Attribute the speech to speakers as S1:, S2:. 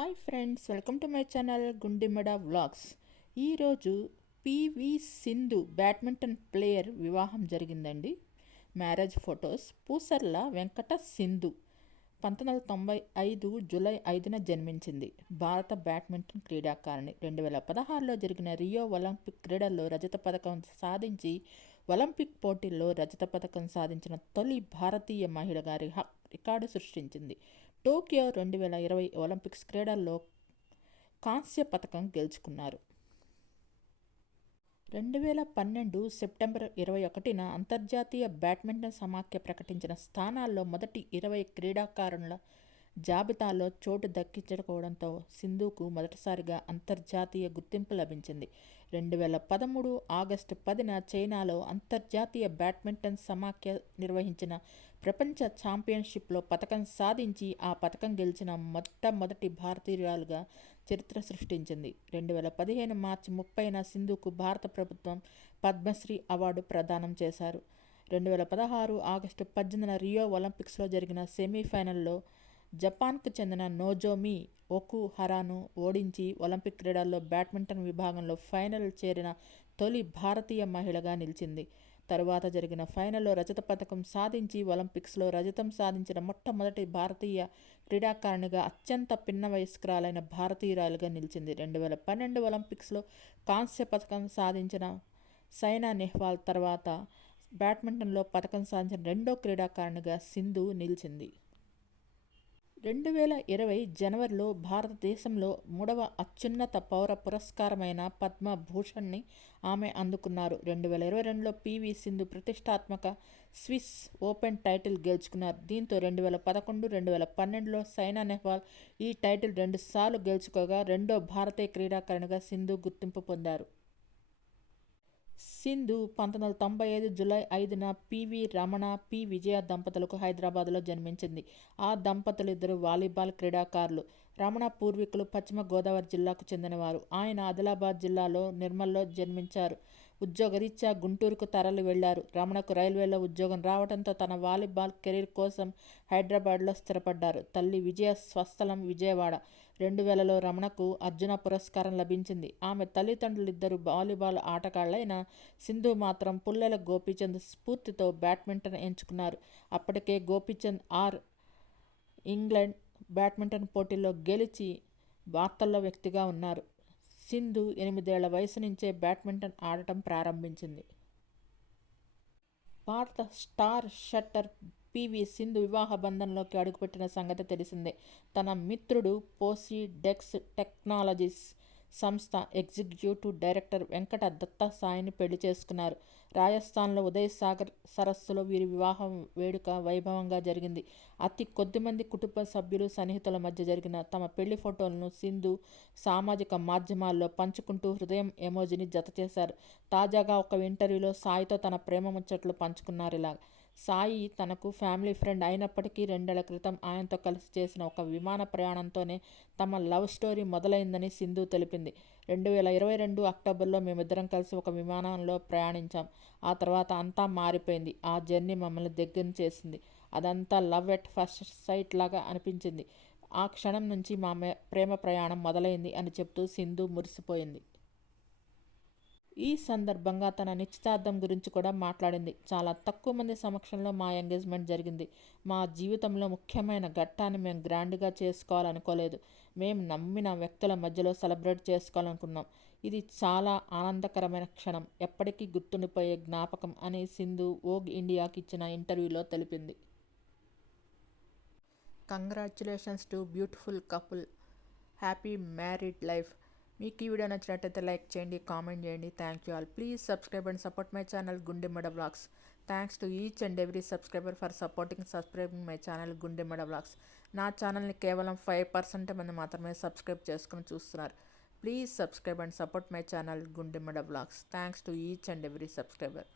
S1: Hi friends welcome to my channel Gundimeda vlogs. ఈరోజు PV Sindhu badminton player వివాహం జరిగిందండి. Marriage photos Pusarla Venkata Sindhu పంతొమ్మిది వందల తొంభై ఐదు జూలై ఐదున జన్మించింది. భారత బ్యాడ్మింటన్ క్రీడాకారిణి. రెండు వేల పదహారులో జరిగిన రియో ఒలింపిక్ క్రీడల్లో రజత పథకం సాధించి ఒలింపిక్ పోటీల్లో రజత పథకం సాధించిన తొలి భారతీయ మహిళగా రికార్డు సృష్టించింది. టోక్యో రెండు వేల ఇరవై ఒలింపిక్స్ క్రీడల్లో కాంస్య పథకం గెలుచుకున్నారు. రెండు వేల పన్నెండు సెప్టెంబర్ ఇరవై ఒకటిన అంతర్జాతీయ బ్యాడ్మింటన్ సమాఖ్య ప్రకటించిన స్థానాల్లో మొదటి ఇరవై క్రీడాకారుల జాబితాలో చోటు దక్కించుకోవడంతో సింధుకు మొదటిసారిగా అంతర్జాతీయ గుర్తింపు లభించింది. రెండు వేల పదమూడు ఆగస్టు పదిన చైనాలో అంతర్జాతీయ బ్యాడ్మింటన్ సమాఖ్య నిర్వహించిన ప్రపంచ ఛాంపియన్షిప్లో పథకం సాధించి ఆ పథకం గెలిచిన మొట్టమొదటి భారతీయురాలుగా చరిత్ర సృష్టించింది. రెండు వేల పదిహేను మార్చి ముప్పైన సింధుకు భారత ప్రభుత్వం పద్మశ్రీ అవార్డు ప్రదానం చేశారు. రెండు వేల పదహారు ఆగస్టు పద్దెనిమిదిన రియో ఒలింపిక్స్లో జరిగిన సెమీఫైనల్లో జపాన్కు చెందిన నోజోమి హరాను ఓడించి ఒలింపిక్ క్రీడల్లో బ్యాడ్మింటన్ విభాగంలో ఫైనల్ చేరిన తొలి భారతీయ మహిళగా నిలిచింది. తరువాత జరిగిన ఫైనల్లో రజత పథకం సాధించి ఒలింపిక్స్లో రజతం సాధించిన మొట్టమొదటి భారతీయ క్రీడాకారిణిగా అత్యంత పిన్న వయస్కురాలైన భారతీయురాలుగా నిలిచింది. రెండు వేల పన్నెండు ఒలింపిక్స్లో కాంస్య పథకం సాధించిన సైనా నెహ్వాల్ తర్వాత బ్యాడ్మింటన్లో పథకం సాధించిన రెండో క్రీడాకారిణిగా సింధు నిలిచింది. రెండు వేల ఇరవై జనవరిలో భారతదేశంలో మూడవ అత్యున్నత పౌర పురస్కారమైన పద్మభూషణ్ని ఆమె అందుకున్నారు. రెండు వేల ఇరవై రెండులో పివి సింధు ప్రతిష్టాత్మక స్విస్ ఓపెన్ టైటిల్ గెలుచుకున్నారు. దీంతో రెండు వేల పదకొండు రెండు వేల పన్నెండులో సైనా నెహ్వాల్ ఈ టైటిల్ రెండుసార్లు గెలుచుకోగా రెండో భారతీయ క్రీడాకారిణిగా సింధు గుర్తింపు పొందారు. సింధు పంతొమ్మిది వందల తొంభై ఐదు జులై ఐదున పివి రమణ పి విజయ దంపతులకు హైదరాబాద్లో జన్మించింది. ఆ దంపతులు ఇద్దరు వాలీబాల్ క్రీడాకారులు. రమణ పూర్వీకులు పశ్చిమ గోదావరి జిల్లాకు చెందినవారు. ఆయన ఆదిలాబాద్ జిల్లాలో నిర్మల్లో జన్మించారు. ఉద్యోగరీత్యా గుంటూరుకు తరలి వెళ్ళారు. రమణకు రైల్వేలో ఉద్యోగం రావడంతో తన వాలీబాల్ కెరీర్ కోసం హైదరాబాద్లో స్థిరపడ్డారు. తల్లి విజయ స్వస్థలం విజయవాడ. రెండు వేలలో రమణకు అర్జున పురస్కారం లభించింది. ఆమె తల్లిదండ్రులిద్దరు వాలీబాల్ ఆటగాళ్ళైన సింధు మాత్రం పుల్లెల గోపీచంద్ స్ఫూర్తితో బ్యాడ్మింటన్ ఎంచుకున్నారు. అప్పటికే గోపీచంద్ ఆర్ ఇంగ్లాండ్ బ్యాడ్మింటన్ పోటీల్లో గెలిచి వార్తల్లో వ్యక్తిగా ఉన్నారు. సింధు ఎనిమిదేళ్ళ వయసు నుంచే బ్యాడ్మింటన్ ఆడటం ప్రారంభించింది. భారత స్టార్ షట్టర్ పివి సింధు వివాహ బంధంలోకి అడుగుపెట్టిన సంగతి తెలిసిందే. తన మిత్రుడు పోసీ డెక్స్ టెక్నాలజీస్ సంస్థ ఎగ్జిక్యూటివ్ డైరెక్టర్ వెంకట దత్త సాయిని పెళ్ళి చేసుకున్నారు. రాజస్థాన్లో ఉదయ్ సాగర్ సరస్సులో వీరి వివాహం వేడుక వైభవంగా జరిగింది. అతి కొద్దిమంది కుటుంబ సభ్యులు సన్నిహితుల మధ్య జరిగిన తమ పెళ్ళి ఫోటోలను సింధు సామాజిక మాధ్యమాల్లో పంచుకుంటూ హృదయం ఎమోజిని జత చేశారు తాజాగా ఒక ఇంటర్వ్యూలో సాయితో తన ప్రేమ ముచ్చట్లు పంచుకున్నారు. ఇలా సాయి తనకు ఫ్యామిలీ ఫ్రెండ్ అయినప్పటికీ రెండేళ్ళ క్రితం ఆయనతో కలిసి చేసిన ఒక విమాన ప్రయాణంతోనే తమ లవ్ స్టోరీ మొదలైందని సింధు తెలిపింది. రెండు వేల ఇరవై రెండు అక్టోబర్లో మేమిద్దరం కలిసి ఒక విమానంలో ప్రయాణించాం. ఆ తర్వాత అంతా మారిపోయింది. ఆ జర్నీ మమ్మల్ని దగ్గర చేసింది. అదంతా లవ్ ఎట్ ఫస్ట్ సైట్ లాగా అనిపించింది. ఆ క్షణం నుంచి మా ప్రేమ ప్రయాణం మొదలైంది అని చెప్తూ సింధు మురిసిపోయింది. ఈ సందర్భంగా తన నిశ్చితార్థం గురించి కూడా మాట్లాడింది. చాలా తక్కువ మంది సమక్షంలో మా ఎంగేజ్మెంట్ జరిగింది. మా జీవితంలో ముఖ్యమైన ఘట్టాన్ని మేము గ్రాండ్గా చేసుకోవాలనుకోలేదు. మేము నమ్మిన వ్యక్తుల మధ్యలో సెలబ్రేట్ చేసుకోవాలనుకున్నాం. ఇది చాలా ఆనందకరమైన క్షణం. ఎప్పటికీ గుర్తుండిపోయే జ్ఞాపకం అని సింధు ఓగ్ ఇండియాకి ఇచ్చిన ఇంటర్వ్యూలో తెలిపింది. Congratulations to beautiful couple. Happy married life. మీకు ఈ వీడియో నచ్చినట్టయితే లైక్ చేయండి కామెంట్ చేయండి. Thank you all please subscribe and support my channel Gundemmada blogs thanks to each and every subscriber for supporting subscribing my channel Gundemmada blogs నా ఛానల్ని కేవలం five percent మంది మాత్రమే సబ్స్క్రైబ్ చేసుకుని చూస్తున్నారు. Please subscribe and support my channel Gundemmada blogs thanks to each and every subscriber